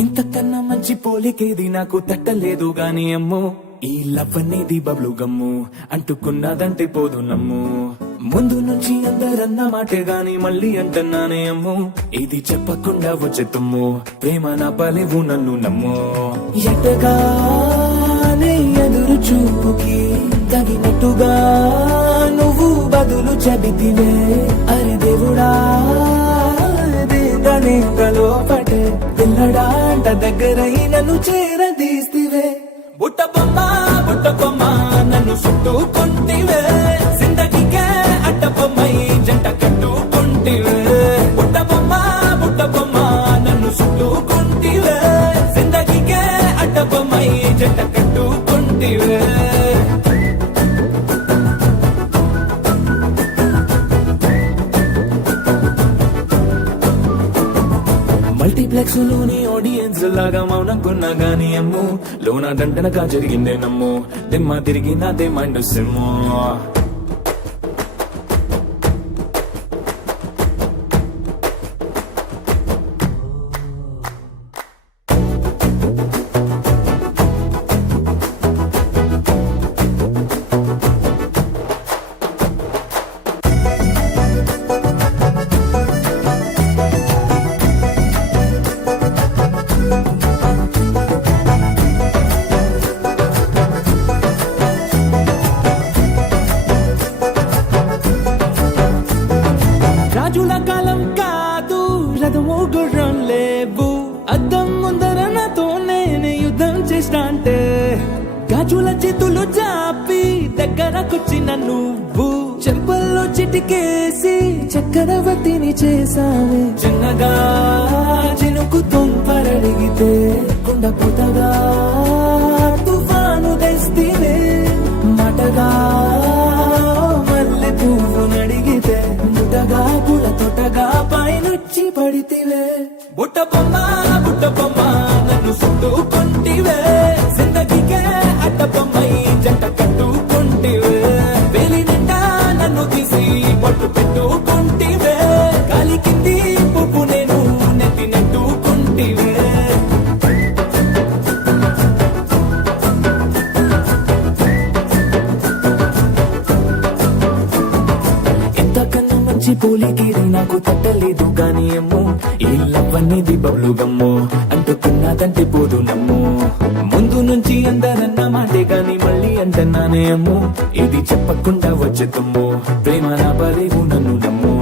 ఇంతకన్నా మంచి పోలికేది నాకు తట్టలేదు గాని అమ్మో ఈ లవ్ అనేది బబ్లు గమ్ము అంటుకున్నదంటే పోదు నమ్ము ముందు నుంచి అందరన్న మాటే గాని మళ్ళీ అంటున్నానే అమ్ము ఇది చెప్పకుండా వచ్చే తుమ్ము ప్రేమ నా పలేవు నన్ను నమ్ము ఎటగానే ఎదురు చూపుకి తగినట్టుగా నువ్వు బదులు చెబితివే అరే దేవుడా లోపటే పిల్లడాంట దగ్గరై నన్ను చేరదీస్తివే బుట్ట బొమ్మ నన్ను చుట్టుకుంటివే జిందగీకే అడ్డ బొమ్మై జంట కట్టుకుంటివే బుట్ట బొమ్మ నన్ను చుట్టుకుంటివే జిందగీకే అడ్డ బొమ్మై జంట కట్టుకుంటివే మల్టీప్లెక్స్ లోని ఆడియన్స్ లాగా మౌనంకున్నా గానీ అమ్ము లోన దండనగా జరిగిందే నమ్ము దిమ్మ తిరిగి నాదే మైండ్ సిమ్ము రాజుల కాలం కాదు రథము గుర్రం లేవు అద్దం ముందర నాతో నేను యుద్ధం చేస్తా అంటే గాజుల చేతులు చాపి దగ్గరకొచ్చిన నువ్వు చెంపల్లో చిటికేసి చక్రవర్తిని చేసావే చిన్నగా చినుకు తుంపరడిగితే కుండపోతగా తుఫాను తెస్తేనే మాటగా మల్లె పువ్వు నడిగితే ముటగా పుల తొటగా పైనొచ్చి పడితివే బుట్ట బొమ్మ నన్ను చుట్టుకుంటివే జిందగీకే అడ్డ బొమ్మై జంట కట్టుకుంటివే వేలి నిండా నన్ను తీసి పట్టు పెట్టుకుంటివే గాలి కింది పువ్వు నేను నెత్తి నెట్టుకుంటివే పోలికేది నాకు తట్టలేదు గాని అమ్మో ఈ లవ్ అనేది బబ్లు గమ్ము అంటుకున్నదంటే పోదు నమ్ము ముందు నుంచి అందరన్న మాటే గాని మళ్ళీ అంటున్నానే అమ్ము ఇది చెప్పకుండా వచ్చే తుమ్ము ప్రేమ నా పలేవు నన్ను నమ్ము